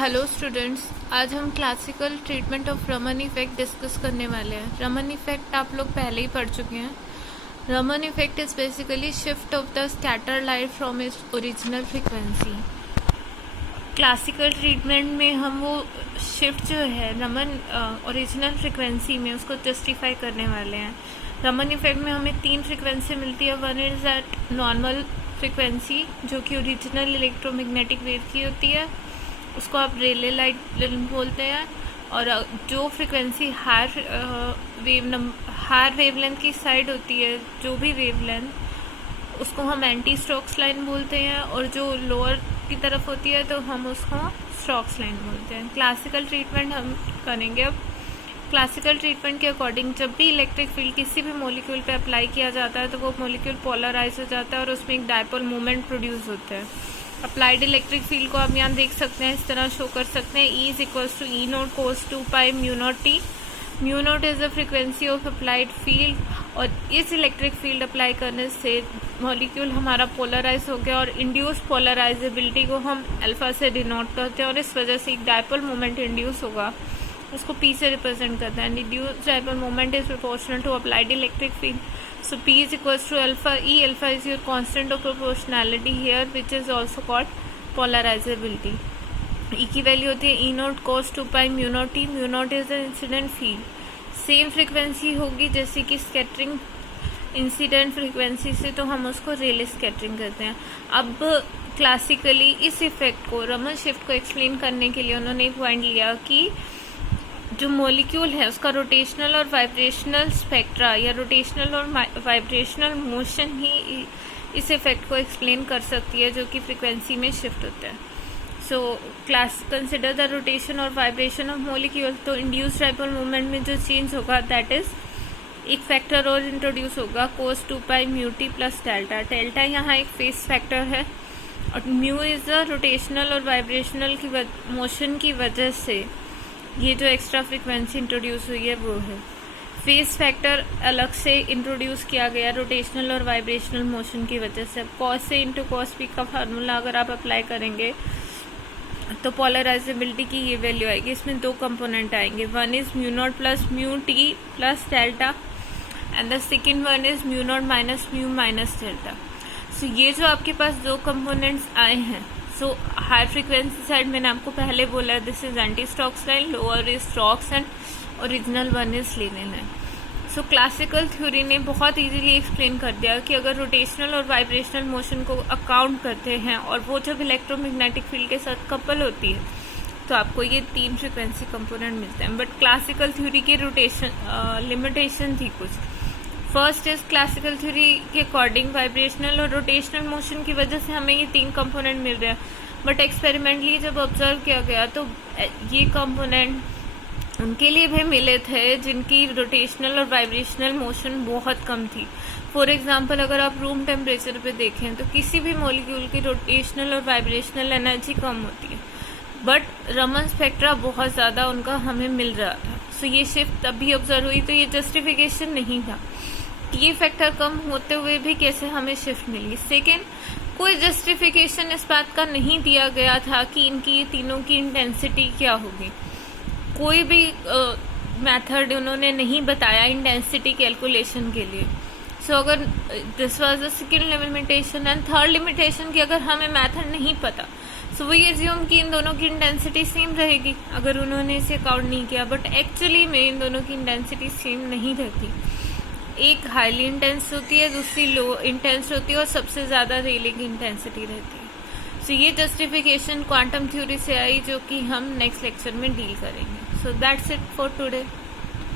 Hello students, आज हम classical treatment of Raman effect discuss करने वाले हैं। रमन इफेक्ट आप लोग पहले ही पढ़ चुके हैं। Raman effect is basically shift of the scatter light from its original frequency. Classical treatment में हम वो शिफ्ट जो है रमन ओरिजिनल फ्रीक्वेंसी में उसको जस्टिफाई करने वाले हैं। रमन इफेक्ट में हमें 3 फ्रीक्वेंसी मिलती है। One is eight normal frequency जो कि ओरिजिनल इलेक्ट्रोमैग्नेटिक वेव की होती है, उसको आप रेले लाइट बोलते हैं। और जो फ्रीक्वेंसी हायर वेवलेंथ की साइड होती है, जो भी वेवलेंथ, उसको हम एंटी स्ट्रोक्स लाइन बोलते हैं। और जो लोअर की तरफ होती है तो हम उसको स्ट्रोक्स लाइन बोलते हैं। क्लासिकल ट्रीटमेंट हम करेंगे अब। क्लासिकल ट्रीटमेंट के अकॉर्डिंग जब भी इलेक्ट्रिक फील्ड किसी भी मॉलिक्यूल पे अप्लाई किया जाता है तो वो मॉलिक्यूल पोलराइज हो जाता है और उसमें एक डायपोल मोमेंट प्रोड्यूस होता है। अप्लाइड इलेक्ट्रिक फील्ड को आप यहाँ देख सकते हैं, इस तरह शो कर सकते हैं। E is equals to E naught cos 2 pi mu naught t. Mu naught is the frequency of applied field, और इस इलेक्ट्रिक फील्ड अप्लाई करने से मॉलिक्यूल हमारा पोलराइज हो गया। और इंड्यूस पोलराइजेबिलिटी को हम अल्फा से डिनोट करते हैं और इस वजह से एक डायपोल मोमेंट इंड्यूस होगा, उसको P से रिप्रेजेंट करते हैं। Induce dipole moment is proportional to applied electric field. So P is equals to alpha E. Alpha is your constant of proportionality here, which is also called polarizability. E की value होती है E note cos 2 pi mu naught T. Mu naught is the incident field. Same frequency होगी जैसे कि scattering incident frequency से, तो हम उसको रेले स्कैटरिंग करते हैं। अब क्लासिकली इस इफेक्ट को, रमन शिफ्ट को एक्सप्लेन करने के लिए उन्होंने एक पॉइंट लिया कि जो मॉलिक्यूल है उसका रोटेशनल और वाइब्रेशनल स्पेक्ट्रा या रोटेशनल और वाइब्रेशनल मोशन ही इस इफेक्ट को एक्सप्लेन कर सकती है जो कि फ्रीक्वेंसी में शिफ्ट होता है। So class consider the rotation और वाइब्रेशन ऑफ मॉलिक्यूल। तो इंड्यूस डायपोल मूवमेंट में जो चेंज होगा दैट इज एक फैक्टर और इंट्रोड्यूस होगा cos 2 pi mu t plus delta. Delta यहाँ एक फेस फैक्टर है और म्यू इज द रोटेशनल और वाइब्रेशनल की मोशन की वजह से ये जो एक्स्ट्रा फ्रीक्वेंसी इंट्रोड्यूस हुई है वो है। फेस फैक्टर अलग से इंट्रोड्यूस किया गया रोटेशनल और वाइब्रेशनल मोशन की वजह से। कॉस से इंटू कॉस पी का फार्मूला अगर आप अप्लाई करेंगे तो पोलराइजेबिलिटी की ये वैल्यू आएगी। इसमें 2 कंपोनेंट आएंगे, one is mu not plus mu t plus delta and the second one is mu not minus mu minus delta. So ये जो आपके पास 2 कंपोनेंट्स आए हैं, सो हाई फ्रीक्वेंसी साइड मैंने आपको पहले बोला this is anti strokes line, lower is strokes and original one is linear line. So classical theory ने बहुत इजीली एक्सप्लेन कर दिया कि अगर रोटेशनल और वाइब्रेशनल मोशन को अकाउंट करते हैं और वो जब इलेक्ट्रोमैग्नेटिक फील्ड के साथ कपल होती है तो आपको ये 3 फ्रीक्वेंसी कंपोनेंट मिलते हैं। बट क्लासिकल थ्योरी की रोटेशन लिमिटेशन थी कुछ। फर्स्ट इज क्लासिकल थ्योरी के अकॉर्डिंग वाइब्रेशनल और रोटेशनल मोशन की वजह से हमें ये 3 कंपोनेंट मिल रहे हैं। बट एक्सपेरिमेंटली जब ऑब्जर्व किया गया तो ये कंपोनेंट उनके लिए भी मिले थे जिनकी रोटेशनल और वाइब्रेशनल मोशन बहुत कम थी। फॉर एग्जांपल अगर आप रूम टेम्परेचर पे देखें तो किसी भी मॉलिक्यूल की रोटेशनल और वाइब्रेशनल एनर्जी कम होती है, बट रमन स्पेक्ट्रा बहुत ज़्यादा उनका हमें मिल रहा था। सो ये शिफ्ट तब भी ऑब्जर्व हुई, तो ये जस्टिफिकेशन नहीं था ये फैक्टर कम होते हुए भी कैसे हमें शिफ्ट मिली। सेकेंड, कोई जस्टिफिकेशन इस बात का नहीं दिया गया था कि इनकी तीनों की इंटेंसिटी क्या होगी। कोई भी मेथड उन्होंने नहीं बताया इंटेंसिटी कैलकुलेशन के लिए। सो अगर this was the second limitation. And third limitation कि अगर हमें मेथड नहीं पता सो वो ये एज्यूम कि इन दोनों की इंटेंसिटी सेम रहेगी अगर उन्होंने इसे अकाउंट नहीं किया। बट एक्चुअली में इन दोनों की इंटेंसिटी सेम नहीं रहती। एक हाईली इंटेंस होती है, दूसरी लो इंटेंस होती है और सबसे ज़्यादा रेले की इंटेंसिटी रहती है। सो ये जस्टिफिकेशन क्वांटम थ्योरी से आई जो कि हम नेक्स्ट लेक्चर में डील करेंगे। So that's it for today.